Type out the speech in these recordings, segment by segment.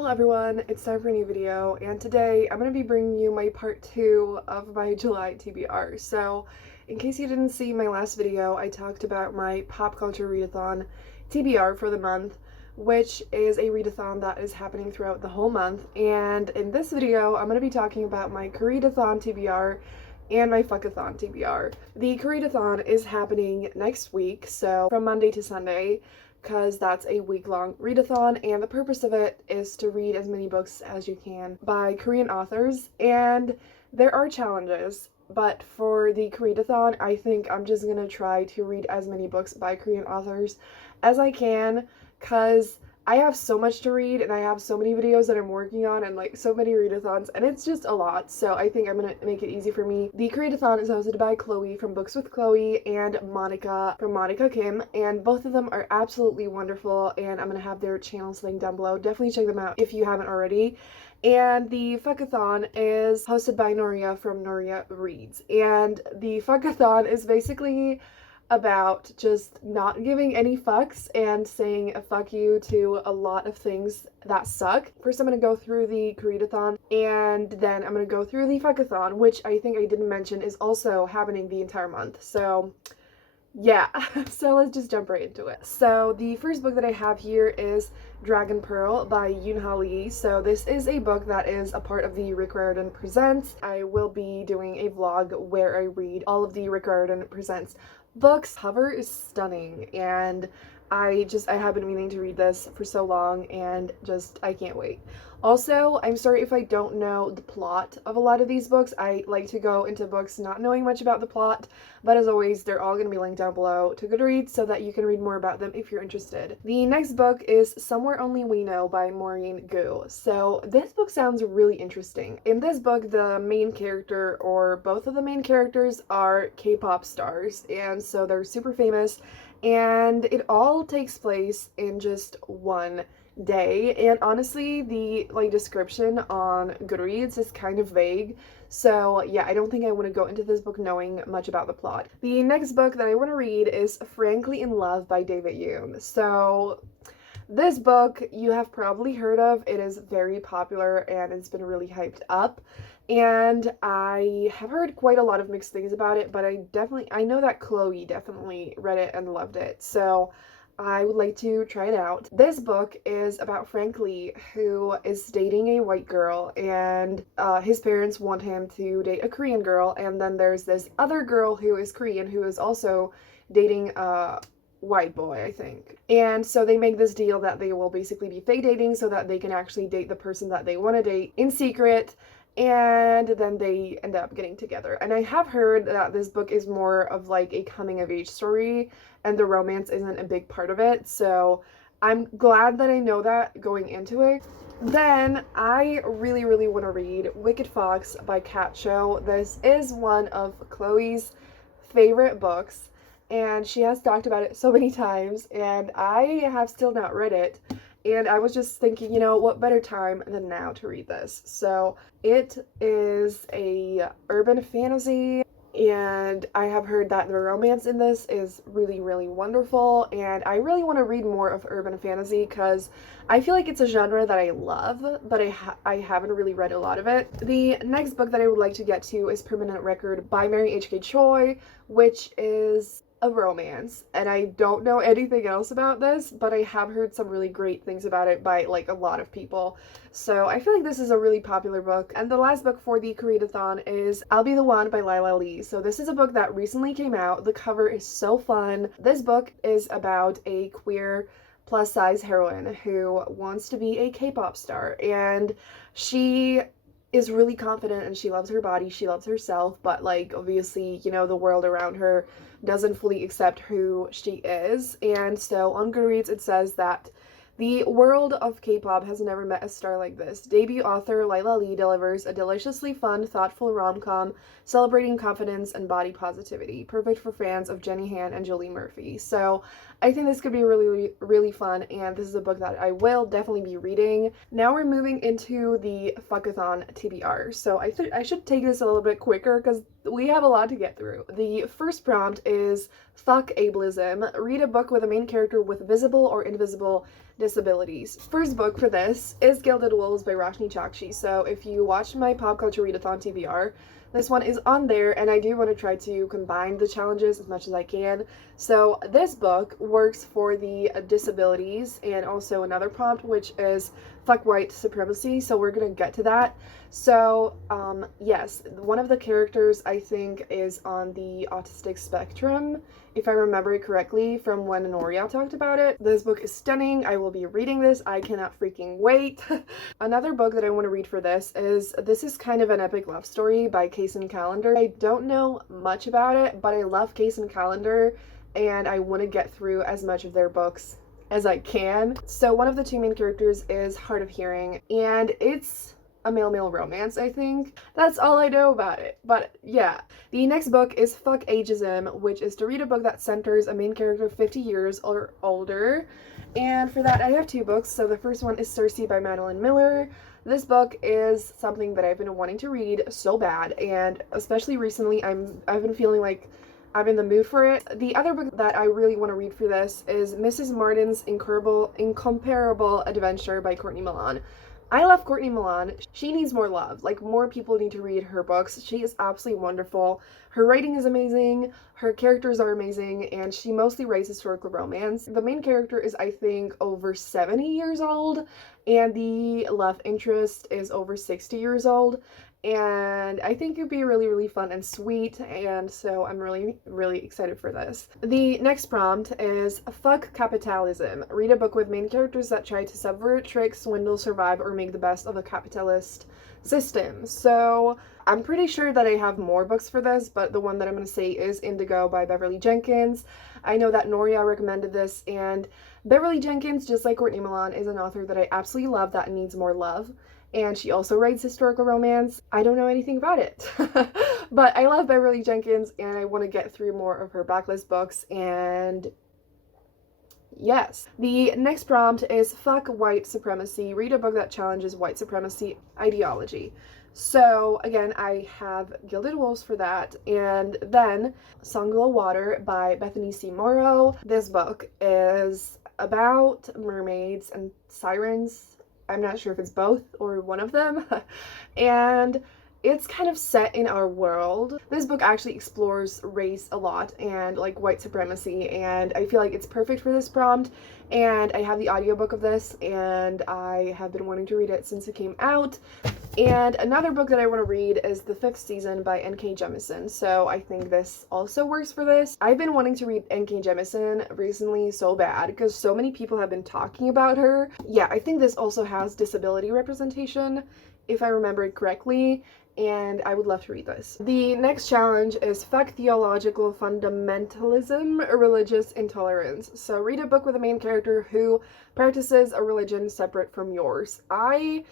Hello everyone, it's time for a new video, and today I'm going to be bringing you my part 2 of my July TBR. So, in case you didn't see my last video, I talked about my pop culture readathon TBR for the month, which is a readathon that is happening throughout the whole month, and in this video I'm going to be talking about my Koreadathon TBR and my FuckAThon TBR. The Koreadathon is happening next week, so from Monday to Sunday, because that's a week-long readathon, and the purpose of it is to read as many books as you can by Korean authors, and there are challenges, but for the Koreadathon, I think I'm just gonna try to read as many books by Korean authors as I can, because I have so much to read, and I have so many videos that I'm working on, and like so many readathons, and it's just a lot, so I think I'm gonna make it easy for me. The Koreadathon is hosted by Chloe from Books with Chloe and Monica from Monica Kim, and both of them are absolutely wonderful, and I'm gonna have their channels linked down below. Definitely check them out if you haven't already. And the FuckAthon is hosted by Noria from Noria Reads, and the FuckAthon is basically about just not giving any fucks and saying a fuck you to a lot of things that suck. First I'm gonna go through the Koreadathon, and then I'm gonna go through the FuckAthon, which I think I didn't mention is also happening the entire month. So yeah, so let's just jump right into it. So the first book that I have here is Dragon Pearl by Yoonha Lee. So this is a book that is a part of the Rick Riordan Presents. I will be doing a vlog where I read all of the Rick Riordan Presents books. Cover is stunning, and I have been meaning to read this for so long, and I can't wait. Also, I'm sorry if I don't know the plot of a lot of these books. I like to go into books not knowing much about the plot, but as always, they're all going to be linked down below to Goodreads so that you can read more about them if you're interested. The next book is Somewhere Only We Know by Maureen Gu. So this book sounds really interesting. In this book, the main character, or both of the main characters, are K-pop stars, and so they're super famous, and it all takes place in just one day, and honestly the description on Goodreads is kind of vague, so yeah, I don't think I want to go into this book knowing much about the plot. The next book that I want to read is Frankly in Love by David Yoon. So this book you have probably heard of. It is very popular and it's been really hyped up, and I have heard quite a lot of mixed things about it, but I know that Chloe definitely read it and loved it, so I would like to try it out. This book is about Frank Lee, who is dating a white girl, and his parents want him to date a Korean girl, and then there's this other girl who is Korean who is also dating a white boy, I think. And so they make this deal that they will basically be fake dating so that they can actually date the person that they want to date in secret, and then they end up getting together. And I have heard that this book is more of like a coming of age story, and the romance isn't a big part of it, so I'm glad that I know that going into it. Then I really want to read Wicked Fox by Kat Cho. This is one of Chloe's favorite books, and she has talked about it so many times, and I have still not read it. And I was just thinking, you know, what better time than now to read this. So it is a urban fantasy, and I have heard that the romance in this is really wonderful, and I really want to read more of urban fantasy because I feel like it's a genre that I love, but I haven't really read a lot of it. The next book that I would like to get to is Permanent Record by Mary H.K. Choi, which is a romance, and I don't know anything else about this, but I have heard some really great things about it by like a lot of people, so I feel like this is a really popular book. And the last book for the Koreadathon is I'll Be the One by Lila Lee. So this is a book that recently came out. The cover is so fun. This book is about a queer plus size heroine who wants to be a K-pop star, and she is really confident and she loves her body, she loves herself, but like obviously, you know, the world around her doesn't fully accept who she is. And so on Goodreads it says that the world of K-pop has never met a star like this. Debut author Lila Lee delivers a deliciously fun, thoughtful rom-com celebrating confidence and body positivity, perfect for fans of Jenny Han and Julie Murphy. So I think this could be really fun, and this is a book that I will definitely be reading. Now we're moving into the FuckAThon TBR. So I should take this a little bit quicker because we have a lot to get through. The first prompt is Fuck Ableism. Read a book with a main character with visible or invisible disabilities. First book for this is Gilded Wolves by Roshni Chakshi. So if you watched my Pop Culture Readathon TBR, this one is on there, and I do want to try to combine the challenges as much as I can. So this book works for the disabilities, and also another prompt, which is fuck white supremacy. So we're gonna get to that. So yes, one of the characters I think is on the autistic spectrum, if I remember it correctly from when Noria talked about it. This book is stunning. I will be reading this. I cannot freaking wait. Another book that I want to read for this is kind of an epic love story by Case and Calendar. I don't know much about it, but I love Case and Calendar, and I want to get through as much of their books as I can. So one of the two main characters is Hard of Hearing, and it's a male-male romance, I think. That's all I know about it, but yeah. The next book is Fuck Ageism, which is to read a book that centers a main character 50 years or older, and for that I have two books. So the first one is Cersei by Madeline Miller. This book is something that I've been wanting to read so bad, and especially recently I've been feeling like I'm in the mood for it. The other book that I really want to read for this is Mrs. Martin's Incomparable Adventure by Courtney Milan. I love Courtney Milan. She needs more love. Like, more people need to read her books. She is absolutely wonderful. Her writing is amazing, her characters are amazing, and she mostly writes historical romance. The main character is, I think, over 70 years old, and the love interest is over 60 years old. And I think it'd be really, really fun and sweet, and so I'm really, really excited for this. The next prompt is Fuck Capitalism. Read a book with main characters that try to subvert, trick, swindle, survive, or make the best of a capitalist system. So I'm pretty sure that I have more books for this, but the one that I'm going to say is Indigo by Beverly Jenkins. I know that Noria recommended this, and Beverly Jenkins, just like Courtney Milan, is an author that I absolutely love that needs more love. And she also writes historical romance. I don't know anything about it, but I love Beverly Jenkins, and I want to get through more of her backlist books, and yes. The next prompt is Fuck White Supremacy. Read a book that challenges white supremacy ideology. So again, I have Gilded Wolves for that, and then Songlow Water by Bethany C. Morrow. This book is about mermaids and sirens. I'm not sure if it's both or one of them. And it's kind of set in our world. This book actually explores race a lot and like white supremacy, and I feel like it's perfect for this prompt. And I have the audiobook of this, and I have been wanting to read it since it came out. And another book that I want to read is The Fifth Season by N.K. Jemisin. So I think this also works for this. I've been wanting to read N.K. Jemisin recently so bad because so many people have been talking about her. Yeah, I think this also has disability representation, if I remember it correctly, and I would love to read this. The next challenge is Fuck Theological Fundamentalism, Religious Intolerance. So read a book with a main character who practices a religion separate from yours. I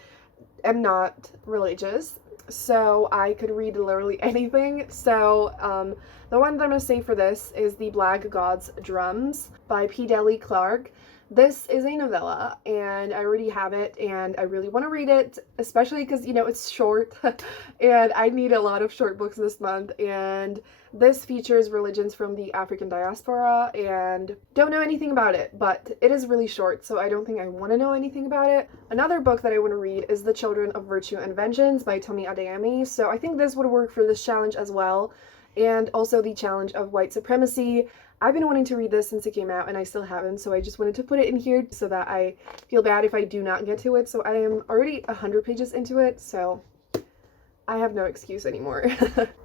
am not religious, so I could read literally anything. So the one that I'm going to say for this is The Black God's Drums by P. Deli Clark. This is a novella, and I already have it, and I really want to read it, especially because, you know, it's short, and I need a lot of short books this month, and this features religions from the African diaspora, and don't know anything about it, but it is really short, so I don't think I want to know anything about it. Another book that I want to read is The Children of Virtue and Vengeance by Tomi Adeyemi, so I think this would work for this challenge as well, and also the challenge of white supremacy. I've been wanting to read this since it came out, and I still haven't, so I just wanted to put it in here so that I feel bad if I do not get to it. So I am already 100 pages into it, so I have no excuse anymore.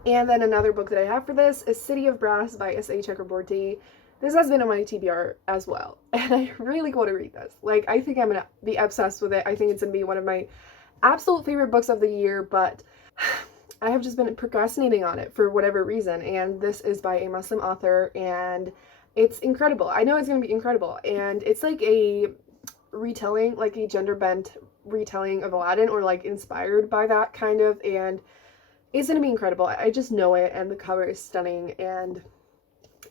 And then another book that I have for this is City of Brass by S.A. Chakraborty. This has been on my TBR as well, and I really want to read this. Like, I think I'm gonna be obsessed with it. I think it's gonna be one of my absolute favorite books of the year, but I have just been procrastinating on it for whatever reason, and this is by a Muslim author, and it's incredible. I know it's going to be incredible, and it's like a retelling, like a gender-bent retelling of Aladdin, or like inspired by that kind of, and it's going to be incredible. I just know it, and the cover is stunning, and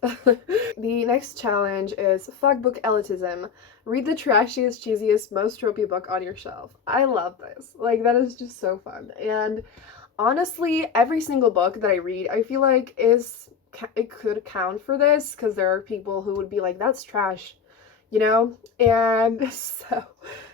the next challenge is Fuck Book Elitism. Read the trashiest, cheesiest, most tropey book on your shelf. I love this. Like, that is just so fun, and honestly, every single book that I read, I feel like it could count for this, because there are people who would be like, that's trash. you know? And so,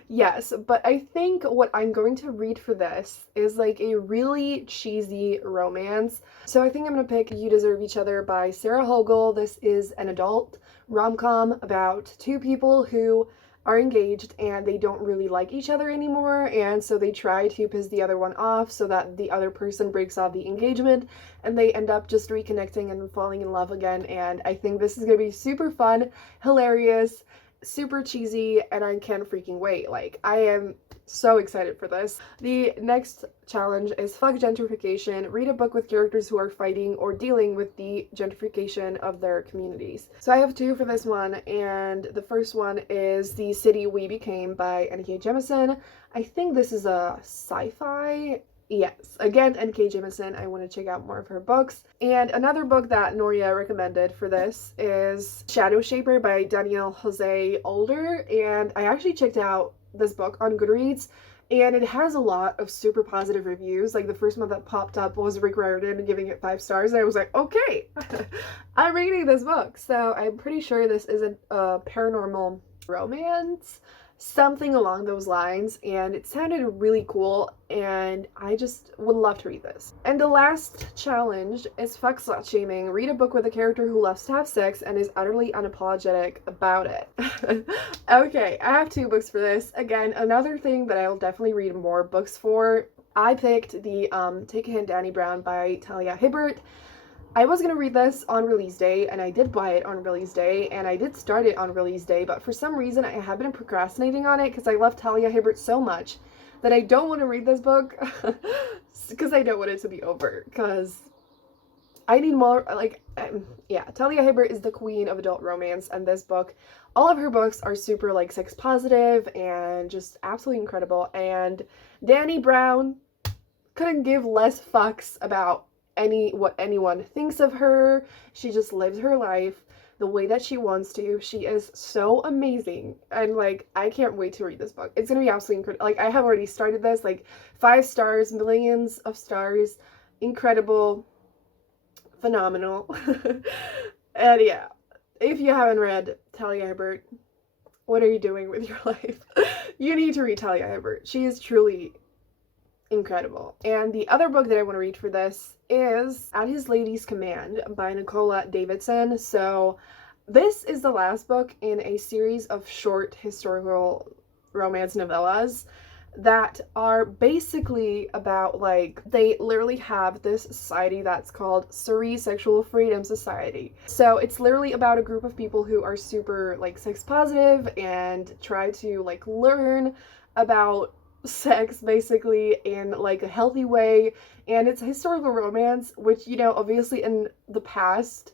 yes, but I think what I'm going to read for this is like a really cheesy romance. So I think I'm gonna pick You Deserve Each Other by Sarah Hogel. This is an adult rom-com about two people who are engaged and they don't really like each other anymore, and so they try to piss the other one off so that the other person breaks off the engagement, and they end up just reconnecting and falling in love again. And I think this is gonna be super fun, hilarious, super cheesy, and I can't freaking wait. Like, I am so excited for this. The next challenge is Fuck Gentrification. Read a book with characters who are fighting or dealing with the gentrification of their communities. So I have two for this one, and the first one is The City We Became by N.K. Jemisin. I think this is a sci-fi. Yes, again, N.K. Jemisin. I want to check out more of her books. And another book that Noria recommended for this is Shadow Shaper by Danielle Jose Older, and I actually checked out this book on Goodreads, and it has a lot of super positive reviews. Like, the first one that popped up was Rick Riordan giving it 5 stars, and I was like, okay, I'm reading this book. So I'm pretty sure this isn't a paranormal romance, something along those lines, and it sounded really cool, and I just would love to read this. And the last challenge is Fuck Slut Shaming. Read a book with a character who loves to have sex and is utterly unapologetic about it. Okay, I have 2 books for this. Again, another thing that I'll definitely read more books for. I picked the Take a Hint, Danny Brown by Talia Hibbert. I was gonna read this on release day, and I did buy it on release day, and I did start it on release day, but for some reason I have been procrastinating on it because I love Talia Hibbert so much that I don't want to read this book because I don't want it to be over, because I need more, like, yeah, Talia Hibbert is the queen of adult romance, and this book, all of her books are super, like, sex positive and just absolutely incredible, and Danny Brown couldn't give less fucks about what anyone thinks of her. She just lives her life the way that she wants to. She is so amazing, and like, I can't wait to read this book. It's gonna be absolutely incredible. Like, I have already started this, like, 5 stars, millions of stars, incredible, phenomenal. And yeah, if you haven't read Talia Hibbert, what are you doing with your life? You need to read Talia Hibbert. She is truly incredible. And the other book that I want to read for this is At His Lady's Command by Nicola Davidson. So this is the last book in a series of short historical romance novellas that are basically about, like, they literally have this society that's called Surrey Sexual Freedom Society. So it's literally about a group of people who are super, like, sex positive and try to, like, learn about sex basically in, like, a healthy way. And it's a historical romance, which, you know, obviously in the past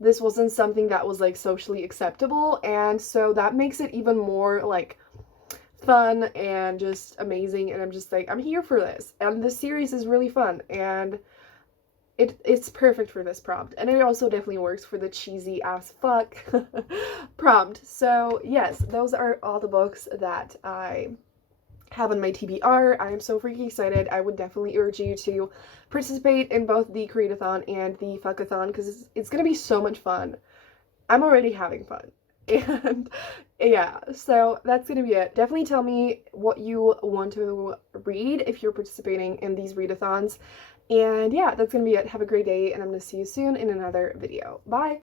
this wasn't something that was, like, socially acceptable, and so that makes it even more, like, fun and just amazing. And I'm just like, I'm here for this, and this series is really fun, and it's perfect for this prompt, and it also definitely works for the cheesy ass fuck prompt. So yes, those are all the books that I have on my TBR. I am so freaking excited. I would definitely urge you to participate in both the Koreadathon and the FuckAthon, because it's gonna be so much fun. I'm already having fun. And yeah, so that's gonna be it. Definitely tell me what you want to read if you're participating in these readathons. And yeah, that's gonna be it. Have a great day, and I'm gonna see you soon in another video. Bye!